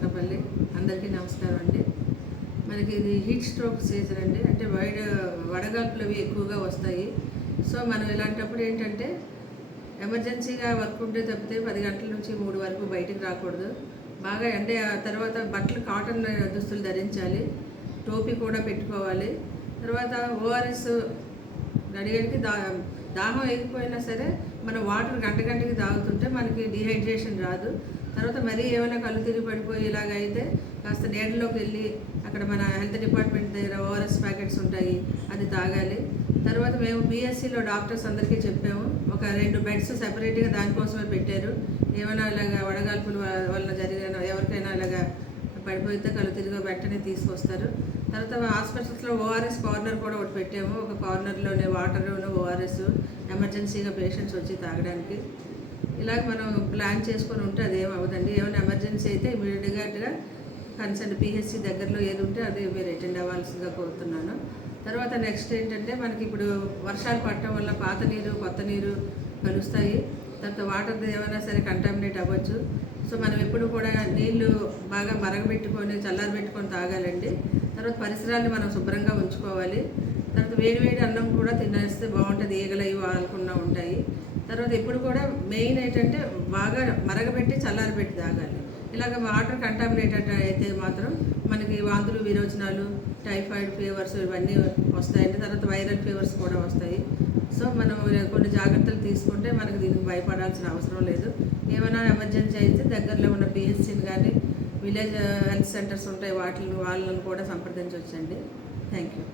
అనకాపల్లి. అందరికీ నమస్కారం అండి. మనకి ఇది హీట్ స్ట్రోక్ సీజన్ అండి. అంటే వడగాల్పులు అవి ఎక్కువగా వస్తాయి. సో మనం ఇలాంటప్పుడు ఏంటంటే ఎమర్జెన్సీగా వర్క్ ఉంటే తప్పితే 10 గంటల నుంచి 3 వరకు బయటికి రాకూడదు. బాగా ఎండే తర్వాత బట్టలు కాటన్ దుస్తులు ధరించాలి. టోపీ కూడా పెట్టుకోవాలి. తర్వాత ఓఆర్ఎస్ గడిగడికి దాహం వేయకపోయినా సరే మనం వాటర్ గంటకి తాగుతుంటే మనకి డీహైడ్రేషన్ రాదు. తర్వాత మరీ ఏమైనా కళ్ళు తిరిగి పడిపోయి ఇలాగ అయితే కాస్త నీడలోకి వెళ్ళి అక్కడ మన హెల్త్ డిపార్ట్మెంట్ దగ్గర ఓఆర్ఎస్ ప్యాకెట్స్ ఉంటాయి, అది తాగాలి. తర్వాత మేము పిఎస్సిలో డాక్టర్స్ అందరికీ చెప్పాము. ఒక 2 బెడ్స్ సెపరేట్గా దానికోసమే పెట్టారు. ఏమైనా ఇలాగ వడగాల్పుల వల్ల జరిగిన ఎవరికైనా ఇలాగా పడిపోతే కళ్ళు తిరిగి వెంటనే తీసుకొస్తారు. తర్వాత హాస్పిటల్స్లో ఓఆర్ఎస్ కార్నర్ కూడా ఒకటి పెట్టాము. ఒక కార్నర్లోనే వాటర్లోనే ఓఆర్ఎస్ ఎమర్జెన్సీగా పేషెంట్స్ వచ్చి తాగడానికి. ఇలాగ మనం ప్లాన్ చేసుకొని ఉంటే అదేం అవ్వదండి. ఏమైనా ఎమర్జెన్సీ అయితే ఇమీడియట్గా కన్సర్న్ పిహెచ్సి దగ్గరలో ఏది ఉంటే అది మీరు అటెండ్ అవ్వాల్సిందిగా కోరుతున్నాను. తర్వాత నెక్స్ట్ ఏంటంటే మనకి ఇప్పుడు వర్షాలు పడటం వల్ల పాత నీరు కొత్త నీరు కలుస్తాయి. తర్వాత వాటర్ ఏమైనా సరే కంటామినేట్ అవ్వచ్చు. సో మనం ఎప్పుడు కూడా నీళ్లు బాగా మరగబెట్టుకొని చల్లారబెట్టుకొని తాగాలండి. తర్వాత పరిసరాన్ని మనం శుభ్రంగా ఉంచుకోవాలి. తర్వాత వేడి అన్నం కూడా తినేస్తే బాగుంటుంది. ఈగలు అవి వాలకుండా ఉంటాయి. తర్వాత ఎప్పుడు కూడా మెయిన్ ఏంటంటే బాగా మరగబెట్టి చల్లారబెట్టి తాగాలి. ఇలాగ వాటర్ కంటామినేటెడ్ అయితే మాత్రం మనకి వాంతులు విరోచనాలు టైఫాయిడ్ ఫీవర్స్ ఇవన్నీ వస్తాయండి. తర్వాత వైరల్ ఫీవర్స్ కూడా వస్తాయి. సో మనం కొన్ని జాగ్రత్తలు తీసుకుంటే మనకి దీనికి భయపడాల్సిన అవసరం లేదు. ఏమైనా ఎమర్జెన్సీ అయితే దగ్గరలో ఉన్న పిహెచ్సిని కానీ విలేజ్ హెల్త్ సెంటర్స్ ఉంటాయి, వాళ్ళని కూడా సంప్రదించవచ్చండి. Thank you.